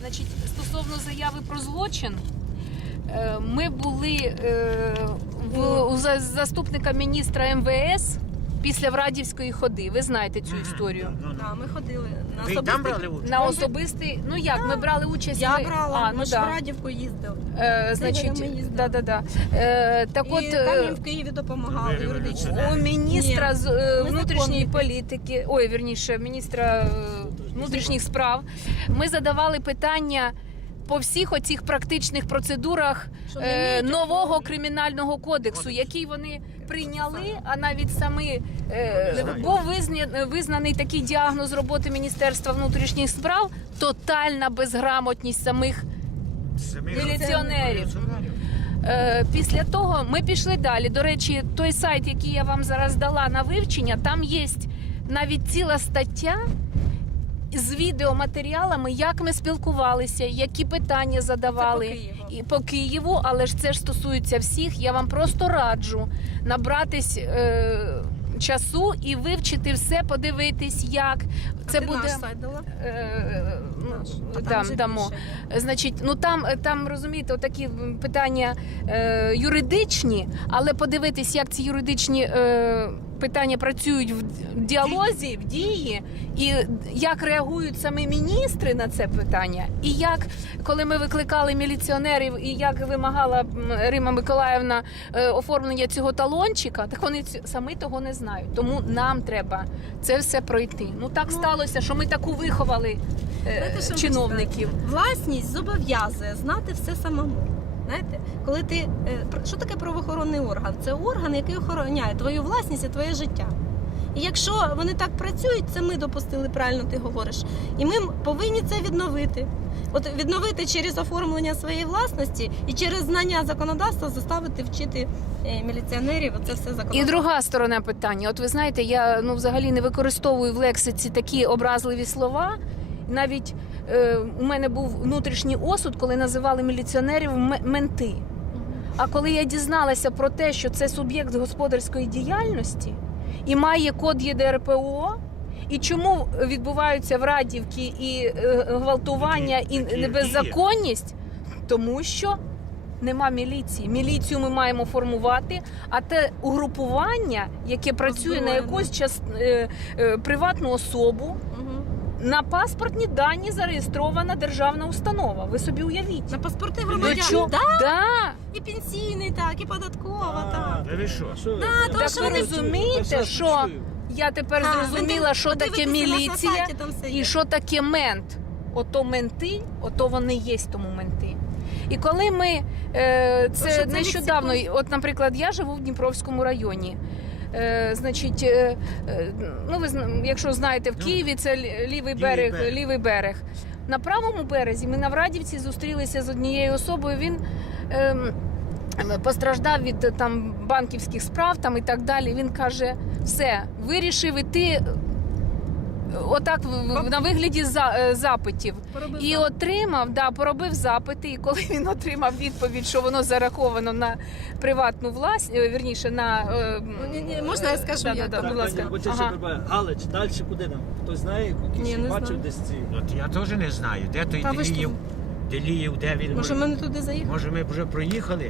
Значить, стосовно заяви про злочин, е, ми були е, в, у за- заступника міністра МВС після Врадівської ходи. Ви знаєте цю історію. Да, ми ходили на Ви там особистий- брали участь? На особистий, ну як, ми брали участь. Я ми- брала, а, ну ми ж да. в Радівку їздили. Е, ми значить, їздили. да, да, да. Е, так і от. е, там їм в Києві допомагали Ви юридично. У міністра з е, ми внутрішньої законники. політики, ой, вірніше, міністра е, внутрішніх справ, ми задавали питання по всіх оцих практичних процедурах Що е, вміють. нового кримінального кодексу, який вони прийняли, а навіть самі е, був визня- визнаний такий діагноз роботи Міністерства внутрішніх справ тотальна безграмотність самих міліціонерів. Е, Після того ми пішли далі. До речі, той сайт, який я вам зараз дала на вивчення, там є навіть ціла стаття з відеоматеріалами, як ми спілкувалися, які питання задавали. Це по Києву. І по Києву, але ж це ж стосується всіх. Я вам просто раджу набратись е, часу і вивчити все, подивитись, як А це ти буде. наш сайт дала? Е, Наш. ну, там дам, дамо. більше. Значить, ну там, там розумієте, такі питання е, юридичні, але подивитись, як ці юридичні е, питання працюють в діалозі, в дії, і як реагують самі міністри на це питання, і як коли ми викликали міліціонерів, і як вимагала Рима Миколаївна е, оформлення цього талончика, так вони самі того не знають. Тому нам треба це все пройти. Ну так сталося, що ми таку виховали е, Знаєте, що чиновників. Власність зобов'язує знати все самому. Знаєте, коли ти е, що таке правоохоронний орган? Це орган, який охороняє твою власність і твоє життя. І якщо вони так працюють, це ми допустили, правильно ти говориш. І ми повинні це відновити. От відновити через оформлення своєї власності і через знання законодавства заставити вчити е, міліціонерів. Оце все І друга сторона питання. От ви знаєте, я ну взагалі не використовую в лексиці такі образливі слова. Навіть у мене був внутрішній осуд, коли називали міліціонерів менти. А коли я дізналася про те, що це суб'єкт господарської діяльності і має код ЄДРПО, і чому відбуваються в Радівці і е, гвалтування, і беззаконність, тому що нема міліції. Міліцію ми маємо формувати, а те угрупування, яке працює на якусь час, е, е, приватну особу. На паспортні дані зареєстрована державна установа. Ви собі уявіть. На паспорти До громадян. Да? Да. І пенсійний, так, і податкова, так. Та ви що? Да, тому Так що ви вони розумієте, що я тепер А, зрозуміла, ви що таке подивитеся, у нас на міліція сайті там все є. і що таке мент. Ото менти, ото вони є тому менти. І коли ми е, Тому що це це нещодавно, лексикон. от, наприклад, я живу в Дніпровському районі. Е, значить, е, е, ну ви якщо знаєте, в Києві це лівий берег, лівий берег. На правому березі ми на Врадівці зустрілися з однією особою. Він ем, постраждав від там банківських справ там і так далі. Він каже: все, вирішив іти. Е, Отак на вигляді за, е, запитів Поробив і запит. отримав, да, поробив запити. І коли він отримав відповідь, що воно зараховано на приватну власність, вірніше на е, Ну, ні, ні, можна я скажу, да, я да, да, будь ласка. Ага. Галич, далі куди нам? Хтось знає, Ні, не бачив знаю. десь ці. От я теж не знаю, де той Деліїв, де він. Може, ми не туди заїхали? Може, ми вже проїхали?